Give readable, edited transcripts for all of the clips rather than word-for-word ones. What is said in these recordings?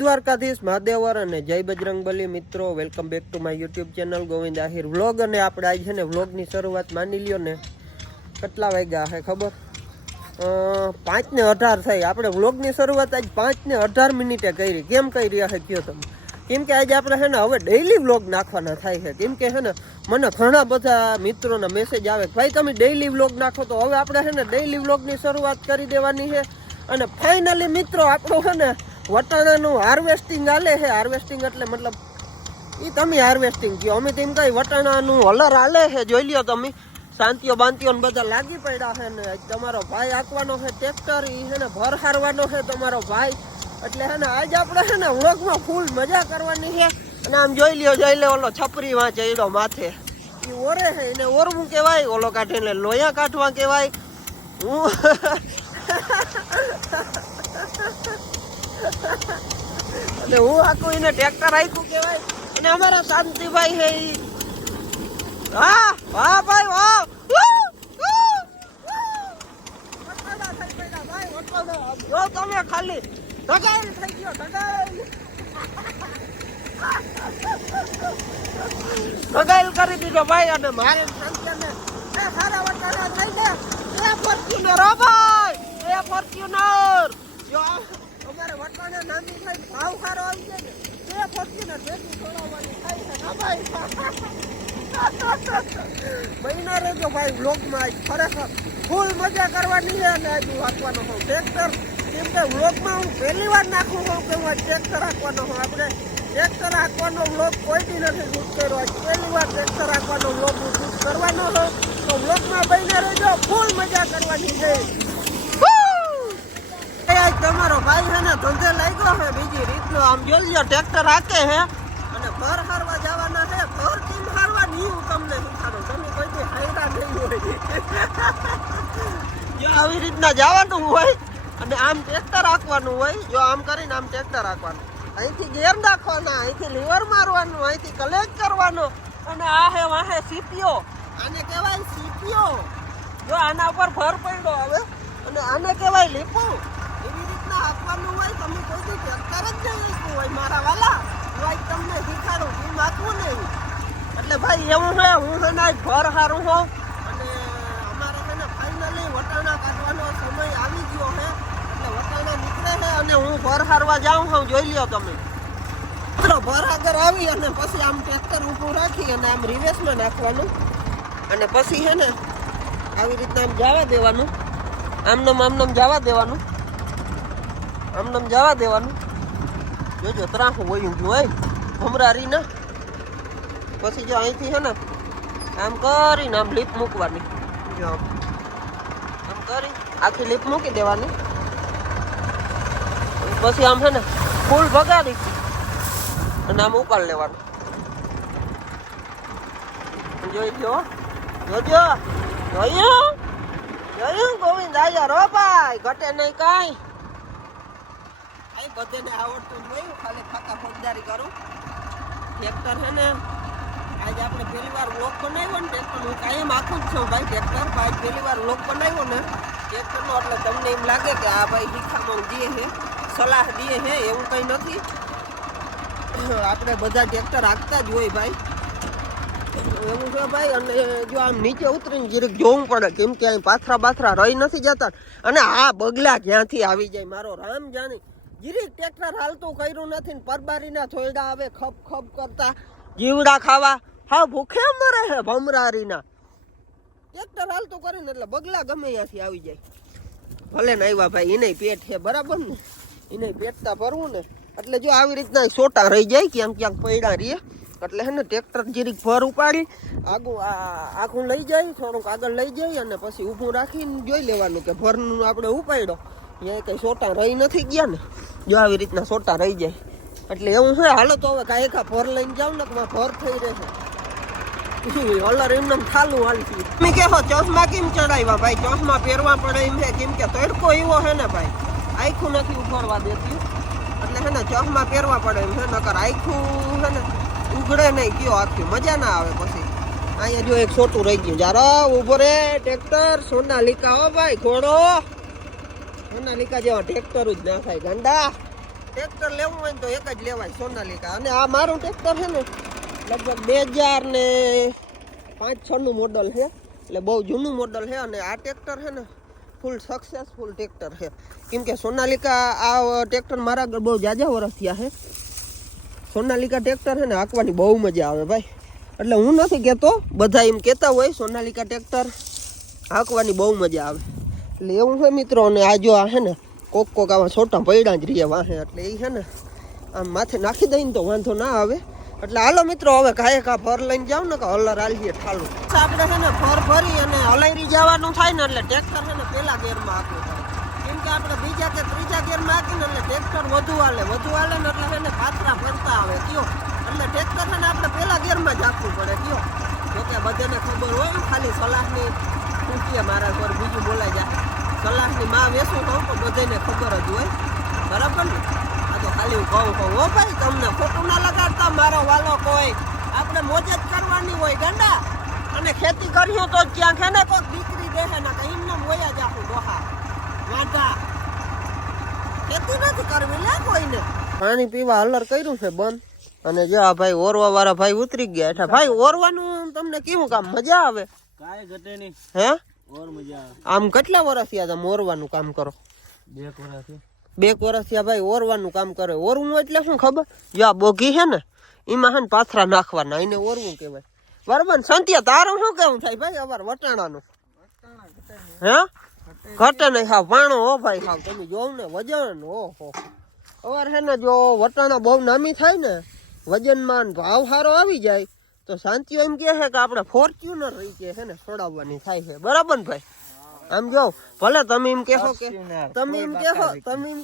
દ્વારકાધીશ મહાદેવર અને જય બજરંગબલી મિત્રો, welcome back to my YouTube channel Govind Ahir vlog. અને આપણે આજ છે ને વ્લોગની શરૂઆત માની લ્યો ને કેટલા વાગ્યા છે ખબર? 5:18 થઈ. આપણે વ્લોગની શરૂઆત આજ 5:18 કરી. કેમ કરી રહ્યા છે કયો તમે? કેમ કે આજે આપણે છે ને હવે ડેઈલી વ્લોગ નાખવાના થાય છે. કેમ કે છે ને મને ઘણા બધા મિત્રોના મેસેજ આવે ભાઈ તમે ડેઈલી વ્લોગ નાખો, તો હવે આપણે છે ને ડેઈલી વ્લોગની શરૂઆત કરી દેવાની છે. અને ફાઇનલી મિત્રો આપણું છે ને વટાણાનું હાર્વેસ્ટિંગ હાલે છે. હાર્વેસ્ટિંગ એટલે મતલબ એ તમે હાર્વેસ્ટિંગ કહો, અમે તેમ કઈ વટાણાનું હલર હાલે છે. જોઈ લ્યો તમે, શાંતિઓ બાંતિઓ બધા લાગી પડ્યા છે. ને તમારો ભાઈ આંકવાનો છે ટ્રેક્ટર, એ છે ને ભર હારવાનો છે તમારો ભાઈ. એટલે છે ને આજે આપણે છે ને વ્લોગમાં ફૂલ મજા કરવાની છે. અને આમ જોઈ લે ઓલો છપરી વાં ચડ્યો માથે, એ ઓરે છે, એને ઓરવું કહેવાય. ઓલો કાઢે એટલે લોયા કાઢવા કહેવાય. હું અને હું આખું એને ટ્રેક્ટર આખું કહેવાય. અને અમારા શાંતિભાઈ છે ઈ વાહ વાહ ભાઈ વાહ, જો તમે ખાલી ઢગાઈ થઈ ગયો, ઢગાઈ કરી દીધો ભાઈ. અને મારે શાંતિને સારા વટાણા થઈ ગયા. એ ફોર્ચ્યુનર હો ભાઈ, એ ફોર્ચ્યુનર. જો અમારે વટાણા નાની થાય ભાવ સારો આવી જાય ને એ ફોર્ચ્યુનર ભેગું છોડાવવાની થાય છે ના ભાઈ. મહિના રહેજો ભાઈ વ્લોગમાં. આજ ખરેખર ફૂલ મજા કરવાની છે. અને આજુ હાંકવાનો હોઉં ટ્રેક્ટર. કેમ કે વ્લોગમાં હું પહેલી વાર નાખું હોઉં કે હું ટ્રેક્ટર હાંકવાનો હોઉં. આપણે ટ્રેક્ટર હાંકવાનો વ્લોગ કોઈ દી નથી શૂટ કર્યો. આજ પહેલી વાર ટ્રેક્ટર હાંકવાનો વ્લોગ હું શૂટ કરવાનો હોઉં. તો વ્લોગમાં બહીને રહેજો, ફૂલ મજા કરવાની છે. તમારો ભાઈ છે ને ધંધે લાગ્યો છે બીજી રીતનો. આમ જોઈ લો ટ્રેક્ટર હાકે છે અને ભર હારવા જવાના છે. ભર કેમ હારવા નહીં હું તમને શીખાડું, તમે કોઈ દી હાયરા નહીં હોય. જો આવી રીતના જવાનું હોય અને આમ ટ્રેક્ટર હાંકવાનું હોય. જો આમ કરીને આમ ટ્રેક્ટર હાંકવાનું, અહીંથી ગેર નાખવાના, અહીંથી લીવર મારવાનું, અહીંથી કલેક્ટ કરવાનો. અને આ હે વાહે સીપીઓ, આને કહેવાય સીપીઓ. જો આના ઉપર ભર પડ્યો હવે અને આને કહેવાય લીપું. એવી રીતના આપવાનું હોય. તમે કોઈ દી ટ્રેક્ટર જ જઈ શકતું હોય મારા વાલા. હું તમને શીખાડું કેમ આપવું નહીં. એટલે ભાઈ એવું છે, હું છે ને ભર હારું હોઉં. અને અમારે છે ને ફાઇનલી વટાણા કાઢવાનો સમય આવી ગયો છે. એટલે વટાણા નીકળે છે અને હું ભર હારવા જાઉં છું. જોઈ લ્યો તમે મિત્રો, ભર આગળ આવી અને પછી આમ ટ્રેક્ટર ઊભું રાખી અને આમ રિવેસમાં નાખવાનું. અને પછી છે ને આવી રીતના આમ જવા દેવાનું, આમનામ જવા દેવાનું, આમનામ જવા દેવાનું. જોજો ત્રાંખું વયું ગયું હોય ભમરારી ના. પછી જો અહીંથી છે ને આમ કરીને આમ લીપ મૂકવાની. જો આમ કરી આખી લીપ મૂકી દેવાની. પછી આમ છે ને ફૂલ ભગાડી અને આમ ઉકાળી લેવાનું. જોઈ લો, જોજો જોયું ગોવિંદ આયા રો ભાઈ, ઘટે નહીં કાંઈ. બધાને આવડતું નહીં, ખાલી ખાતા ફોજદારી કરું. ટ્રેક્ટર છે ને આજે આપણે પહેલી વાર વ્લોગ બનાવ્યો ને ટ્રેક્ટર, હું કાયમ આખું જ છું ભાઈ ટ્રેક્ટર. આજ પહેલી વાર વ્લોગ બનાવ્યો ને ટ્રેક્ટરનો, એટલે તમને એમ લાગે કે આ ભાઈ શીખામાં દે છે, સલાહ દે છે, એવું કંઈ નથી. આપણે બધા ટ્રેક્ટર હાંકતા જ હોય ભાઈ, એવું છે ભાઈ. અને જો આમ નીચે ઉતરીને જરીક જોવું પડે, કેમ કે અહીં પાથરા બાથરા રહી નથી જતા. અને આ બગલા ક્યાંથી આવી જાય મારો રામ જાણે. જીરીક ટ્રેક્ટર હાલતું કર્યું નથી ને પરબારીના થોડા આવે ખપ ખપ કરતા જીવડા ખાવા. હા ભૂખે મરે છે ભમરારીના. ટ્રેક્ટર હાલતું કરીને એટલે બગલા ગમે ત્યાંથી આવી જાય. ભલે ને આવ્યા ભાઈ, એને પેટ છે બરાબર ને, એને પેટતા ભરવું ને. એટલે જો આવી રીતના સોટા રહી જાય ક્યાંક પડ્યા રહીએ. એટલે હે ને ટ્રેક્ટર જીરીક ભર ઉપાડી આખું લઈ જાય, થોડુંક આગળ લઈ જાય અને પછી ઊભું રાખીને જોઈ લેવાનું કે ભરનું આપણે ઉપાડ્યો. અહીંયા કંઈ સોટા રહી નથી ગયા ને. જો આવી રીતના સોટા રહી જાય એટલે એવું છે. હાલો તો હવે કાંઈ એકા ભર લઈને જાવ ને કે ભર થઈ રહેશે. હલર એમને ખાલું હાલતી. તમે કહો ચશ્મા કેમ ચડાવ્યા ભાઈ? ચશ્મા પહેરવા પડે એમ છે, કેમ કે તડકો એવો છે ને ભાઈ, આખું નથી ઉફાડવા દેતી. એટલે છે ને ચશ્મા પહેરવા પડે એમ છે, નકર આખું છે ને ઉઘડે નહીં. કયો આખી મજા ના આવે. પછી અહીંયા જો એક છોટું રહી ગયું. જારા ઉભો રે ટ્રેક્ટર. સોનાલિકા હો ભાઈ, ઘોડો સોનાલિકા જેવા ટ્રેક્ટર જ ના થાય ગાંડા. ટ્રેક્ટર લેવું હોય ને તો એક જ લેવાય સોનાલિકા. અને આ મારું ટ્રેક્ટર છે ને લગભગ 2005-6 નું મોડલ છે, એટલે બહુ જૂનું મોડલ છે. અને આ ટ્રેક્ટર છે ને ફૂલ સક્સેસફુલ ટ્રેક્ટર છે, કેમ કે સોનાલિકા આ ટ્રેક્ટર મારા આગળ બહુ જાજા વર્ષ થયા છે. સોનાલિકા ટ્રેક્ટર છે ને હાંકવાની બહુ મજા આવે ભાઈ. એટલે હું નથી કહેતો, બધા એમ કહેતા હોય સોનાલિકા ટ્રેક્ટર હાંકવાની બહુ મજા આવે. એટલે એવું છે મિત્રો. અને આ જો આ છે ને કોક આવા છોટા પૈડા જ રહ્યા વાહે, એટલે એ છે ને આમ માથે નાખી દઈને તો વાંધો ના આવે. એટલે હાલો મિત્રો હવે કાંઈ ફર લઈને જાવ ને કે હલર હાલીએ ઠાલું. આપણે છે ને ફર ફરી અને હલાઈ જવાનું થાય ને એટલે ટ્રેક્ટર છે ને પહેલા ગેરમાં હાંકવું પડે, કેમ કે આપણે બીજા કે ત્રીજા ગેરમાં હાંકીને એટલે ટ્રેક્ટર વધુ હાલે ને એટલે છે ને પાછરા ફરતા આવે કયો. એટલે ટ્રેક્ટર છે ને આપણે પહેલા ગેરમાં જ હાંકવું પડે કયો. જોકે બધાને ખબર હોય, ખાલી સલાહની પૂછીએ મારા પર બીજું બોલાઈ જાય. સલાહની માં વેસું કહું તો બધાને ખબર જ હોય, બરાબર ને. આ તો ખાલી હું કહું હો ભાઈ, તમને ખોટું ના લગાડતા મારો વાલો કોઈ. આપણે મોજ જ કરવાની હોય ગાંડા. અને ખેતી કર્યું તો ક્યાંક છે ને કોઈક દીકરી દેહે ને કઈ એમને મોયા જ આખું ડોહા વાંધા. ખેતી નથી કરવી લે કોઈને. પાણી પીવા હલર કર્યું છે બંધ. અને જો આ ભાઈ ઓરવા વાળા ભાઈ ઉતરી ગયા. એટલે ભાઈ ઓરવાનું તમને કેવું કામ મજા આવે? કાંઈ ઘટે નહીં. હે ઓર મજા આવે. આમ કેટલા વર્ષ થયા તમે ઓરવાનું કામ કરો? 2 વર્ષ. 2 વર્ષ થયા ભાઈ ઓરવાનું કામ કરે. ઓરવું એટલે શું ખબર? જો આ બોગી છે ને એમાં છે ને પાથરા નાખવાના, એને ઓરવું કહેવાય, બરાબર. સંત્યા તારું શું કેવું થાય ભાઈ અમાર વટાણાનું? હે ઘટે નહીં હાવ પાણો હો ભાઈ હાવ. તમે જોવ ને વજન ઓહો. અવાર છે ને જો વટાણા બહુ નામી થાય ને વજનમાં ભાવ સારો આવી જાય તો શાંતિઓ એમ કહે છે કે આપણે ફોર્ચ્યુનર રીતે છે ને છોડાવવાની થાય છે, બરાબર ને ભાઈ? આમ જો ભલે તમે એમ કહેશો કે તમે એમ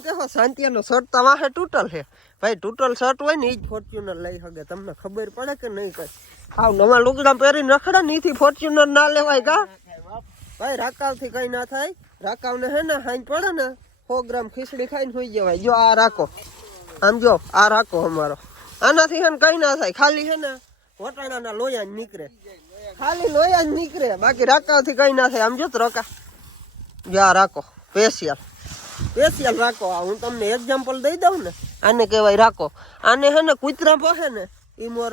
કહેશો શાંતિનો શર્ટ તમારે તૂટલ છે ભાઈ, તૂટલ શર્ટ હોય ને એ જ ફોર્ચ્યુનર લઈ શકે. તમને ખબર પડે કે નહીં? કઈ હાવ નવા લુગડા પહેરીને રખડે ને એથી ફોર્ચ્યુનર ના લેવાય કા ભાઈ? રાકાવથી કઈ ના થાય. રાકાવને હે ને હાઈ પડે ને 100 ગ્રામ ખીચડી ખાઈને હોઈ જવાય. જો આ રાખો, આમ જો આ રાખો અમારો. આનાથી હે ને કઈ ના થાય, ખાલી છે ને વટાણાના લોયા જ નીકળે, ખાલી લોયા જ નીકળે, બાકી રાકાવથી કઈ ના થાય. આમ જો તો રકા જો આ રાખો સ્પેશિયલ રાખો. આ હું તમને એક્ઝામ્પલ દઈ દઉં ને, આને કહેવાય રાખો. આને હે ને કૂતરા પહે ને એ મોર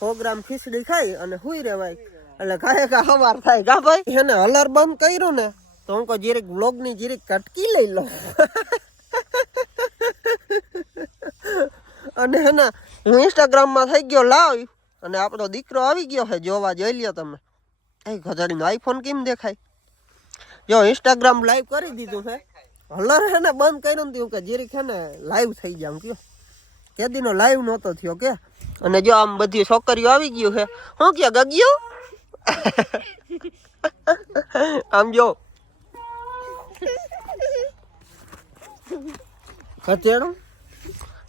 100 ગ્રામ ખીચડી ખાઈ અને હુઈ રહેવાય એટલે કા હવાર થાય કા ભાઈ? હે ને હલર બંધ કર્યું ને તો હું કોઈ જીરીક બ્લોગની જીરીક કટકી લઈ લઉં. અને હે ને હું ઇન્સ્ટાગ્રામમાં થઈ ગયો લાવ, અને આપણો દીકરો આવી ગયો છે જોવા. જોઈ લ્યો તમે, એ ઘટાડીનો આઈફોન કેમ દેખાય? જો ઇન્સ્ટાગ્રામ લાઈવ કરી દીધું છે. હલર હે ને બંધ કર્યું ને કે જીરીક છે ને લાઈવ થઈ જાવ કયો. કેદીનો લાઈવ નહોતો થયો કે. અને જો આમ બધી છોકરીઓ આવી ગયું છે. હું ક્યાં ગગ્યો આમ જો કચેડું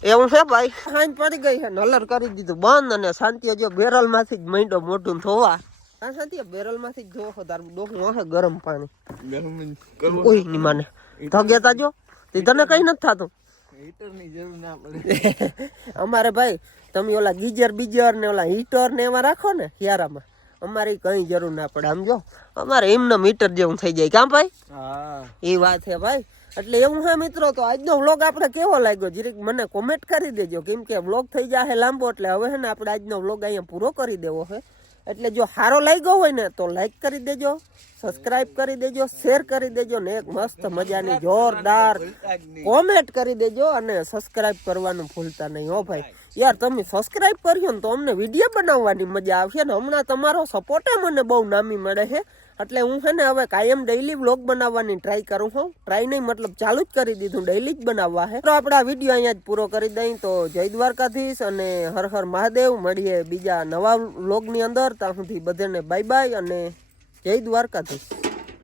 એવું છે ભાઈ. હાંજ પડી ગઈ છે, નલર કરી દીધું બંધ. અને શાંતિએ જો બેરલ માંથી જ માંડો મોટું ધોવા. હા શાંતિએ બેરલ માંથી જ ધોવો તાર ડોકું હશે ગરમ પાણી. કોઈ ની માને ધગેતા જો તને કઈ નથી થતું. હીટરની જરૂર ના પડે અમારે ભાઈ તમે ઓલા ગીજર બીજર ને ઓલા હીટર ને એમાં રાખો ને હિયારામાં, અમારે કઈ જરૂર ના પડે. આમ જો અમારે એમને મીટર જેવું થઈ જાય કામ ભાઈ. હા એ વાત છે ભાઈ. એટલે એવું છે મિત્રો. તો આજનો વ્લોગ આપણે કેવો લાગ્યો જીરીક મને કોમેન્ટ કરી દેજો, કેમ કે વ્લોગ થઈ જાય લાંબો. એટલે હવે છે ને આપણે આજનો વ્લોગ અહીંયા પૂરો કરી દેવો છે. એટલે જો સારો લાગ્યો હોય ને તો લાઈક કરી દેજો, સબસ્ક્રાઇબ કરી દેજો, શેર કરી દેજો ને એક મસ્ત મજાની જોરદાર કોમેન્ટ કરી દેજો. અને સબસ્ક્રાઇબ કરવાનું ભૂલતા નહીં હો ભાઈ. યાર તમે સબસ્ક્રાઇબ કર્યો ને તો અમને વિડીયો બનાવવાની મજા આવશે ને. હમણાં તમારો સપોર્ટ મને બહુ નામી મળે છે. એટલે હું છે ને હવે કાયમ ડેઈલી વ્લોગ બનાવવાની ટ્રાય કરું છું. ટ્રાય નહીં મતલબ ચાલુ જ કરી દીધું, ડેઈલી જ બનાવવા છે. તો આપણે આ વિડીયો અહીંયા જ પૂરો કરી દઈ. તો જય દ્વારકાધીશ અને હર હર મહાદેવ. મળીએ બીજા નવા વ્લોગની અંદર. ત્યાં સુધી બધાને બાય બાય અને જય દ્વારકાધીશ.